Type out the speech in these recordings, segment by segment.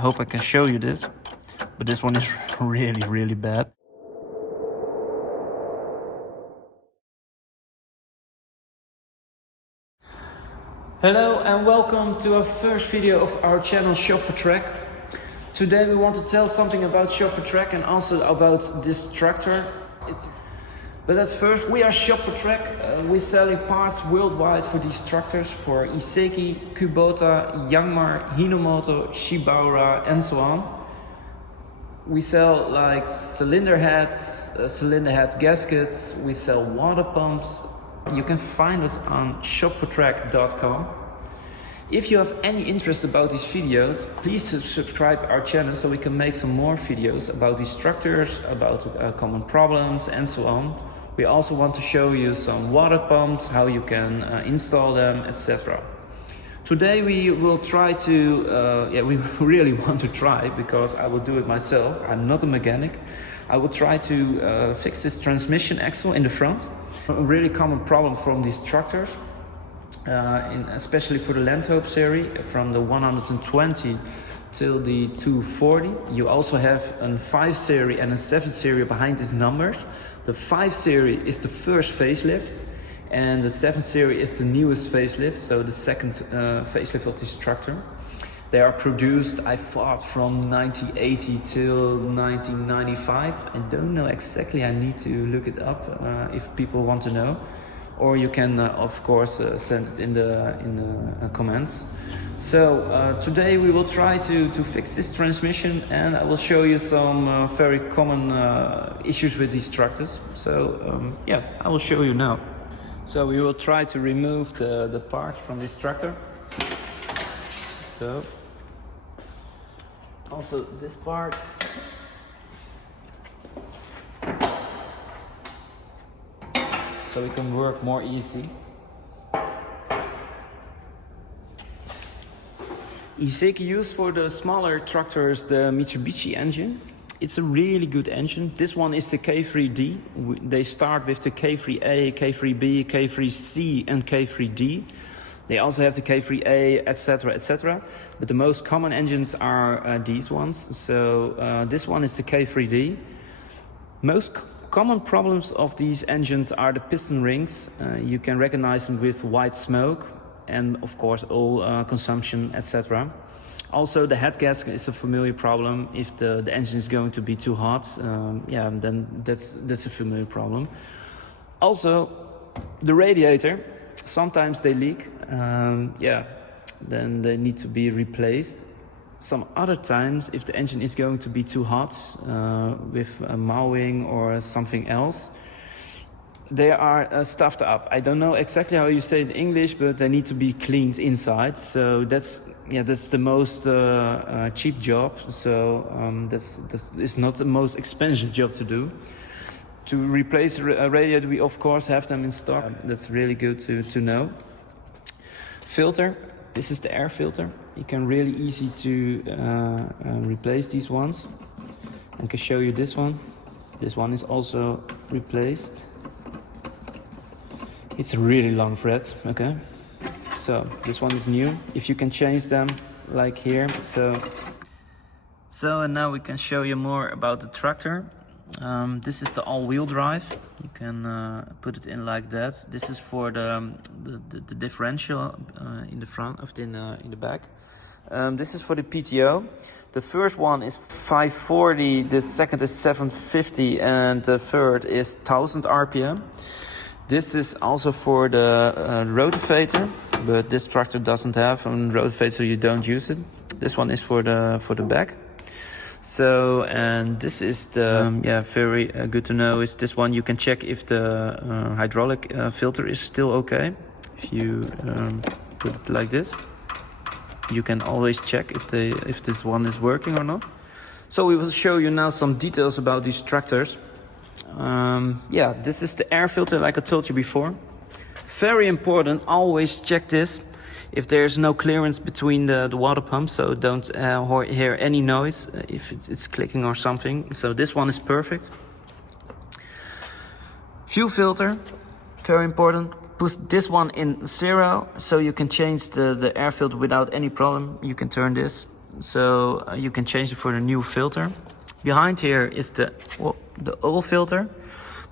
hope I can show you this, but this one is really bad. Hello and welcome to our first video of our channel Shop for Track. Today we want to tell something about Shop for Track and also about this tractor. But at first, we are Shop for Track. We're selling parts worldwide for these tractors for Iseki, Kubota, Yanmar, Hinomoto, Shibaura and so on. We sell like cylinder heads, cylinder head gaskets, we sell water pumps. You can find us on shopfortrack.com. If you have any interest about these videos, please subscribe our channel so we can make some more videos about these tractors, about common problems and so on. We also want to show you some water pumps, how you can install them, etc. Today we will try to, we really want to try, because I will do it myself. I'm not a mechanic. I will try to fix this transmission axle in the front. A really common problem from these tractors, especially for the Landhope series, from the 120 till the 240. You also have a 5 series and a 7 series behind these numbers. The 5 series is the first facelift, and the 7 series is the newest facelift, so the second facelift of this tractor. They are produced, I thought, from 1980 till 1995. I don't know exactly, I need to look it up if people want to know. Or you can, of course, send it in the comments. So today we will try to fix this transmission, and I will show you some very common issues with these tractors. So I will show you now. So we will try to remove the parts from this tractor. So also this part. So we can work more easy. Iseki used for the smaller tractors the Mitsubishi engine. It's a really good engine. This one is the K3D. They start with the K3A, K3B, K3C and K3D. They also have the K3A, etc, etc. But the most common engines are these ones. So this one is the K3D. Most common problems of these engines are the piston rings. You can recognize them with white smoke and of course oil consumption, etc. Also the head gasket is a familiar problem. If the engine is going to be too hot, then that's a familiar problem. Also the radiator, sometimes they leak, then they need to be replaced. Some other times, if the engine is going to be too hot with mowing or something else, they are stuffed up. I don't know exactly how you say it in English, but they need to be cleaned inside. So that's the most cheap job. So that's not the most expensive job to do. To replace a radiator, we of course have them in stock. That's really good to know. Filter. This is the air filter. You can really easy to replace these ones. I can show you this one. This one is also replaced. It's a really long thread, okay? So this one is new. If you can change them like here. So and now we can show you more about the tractor. This is the all-wheel drive. You can put it in like that. This is for the differential in the front, in the back. This is for the PTO. The first one is 540, the second is 750, and the third is 1000 RPM. This is also for the rotavator, but this tractor doesn't have a rotavator, so you don't use it. This one is for the back. So, and this is the very good to know is this one. You can check if the hydraulic filter is still okay. If you put it like this, you can always check if this one is working or not. So we will show you now some details about these tractors. This is the air filter, like I told you before. Very important, always check this. If there's no clearance between the water pumps, so don't hear any noise if it's clicking or something. So this one is perfect. Fuel filter, very important. Put this one in 0, so you can change the air filter without any problem. You can turn this. so you can change it for the new filter. Behind here is the oil filter.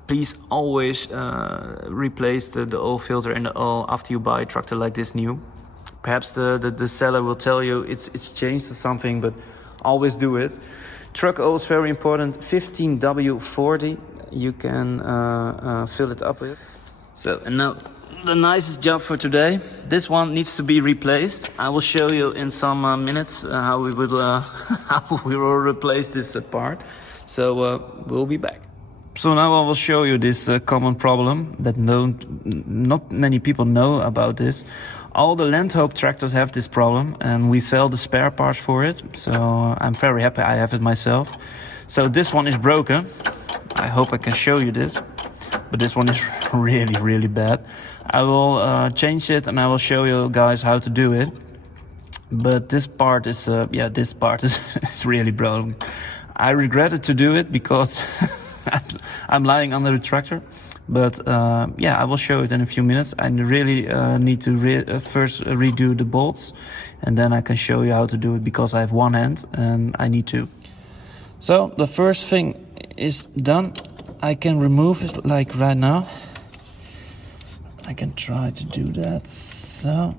Please always replace the oil filter and the oil after you buy a tractor like this new. Perhaps the seller will tell you it's changed or something, but always do it. Truck oil is very important. 15W40 you can fill it up with. So, and now the nicest job for today. This one needs to be replaced. I will show you in some minutes how we will how we will replace this part. So we'll be back. So now I will show you this common problem that not many people know about this. All the Landhope tractors have this problem, and we sell the spare parts for it. So I'm very happy I have it myself. So this one is broken. I hope I can show you this, but this one is really bad. I will change it and I will show you guys how to do it. But this part is this part is really broken. I regretted to do it because I'm lying under the tractor. But I will show it in a few minutes. I really need to first redo the bolts, and then I can show you how to do it because I have one hand and I need to. So the first thing is done. I can remove it like right now. I can try to do that. So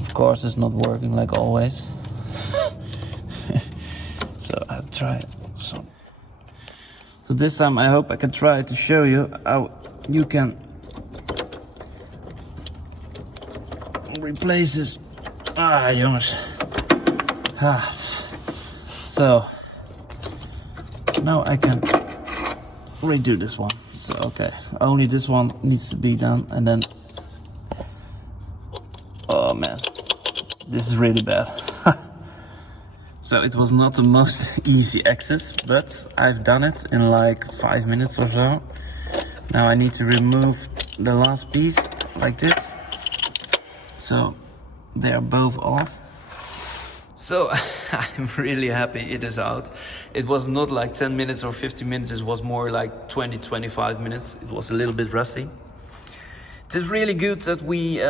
of course it's not working like always. So I'll try it. So this time I hope I can try to show you how you can replace this. Jongens. So now I can redo this one. So okay, only this one needs to be done, and then oh man, this is really bad. So it was not the most easy access, but I've done it in like 5 minutes or so. Now I need to remove the last piece like this. So they are both off. So I'm really happy it is out. It was not like 10 minutes or 15 minutes, it was more like 20-25 minutes. It was a little bit rusty. It is really good that we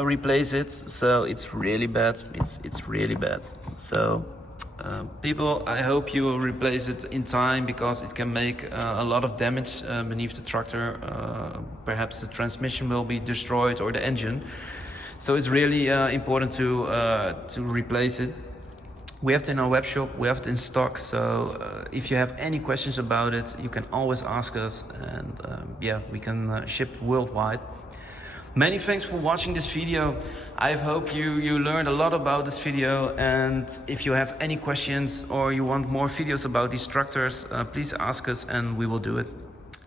replace it. So it's really bad. It's really bad. So people, I hope you will replace it in time, because it can make a lot of damage beneath the tractor. Perhaps the transmission will be destroyed or the engine. So it's really important to replace it. We have it in our web shop, we have it in stock. So if you have any questions about it, you can always ask us, and we can ship worldwide. Many thanks for watching this video. I hope you learned a lot about this video, and if you have any questions or you want more videos about these tractors, please ask us and we will do it.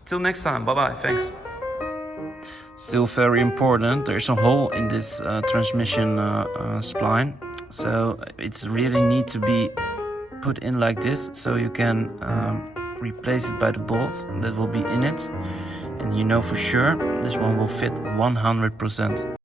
Till next time, bye bye, thanks. Still very important, there's a hole in this transmission spline, so it's really need to be put in like this, so you can replace it by the bolt that will be in it. And you know for sure this one will fit 100%.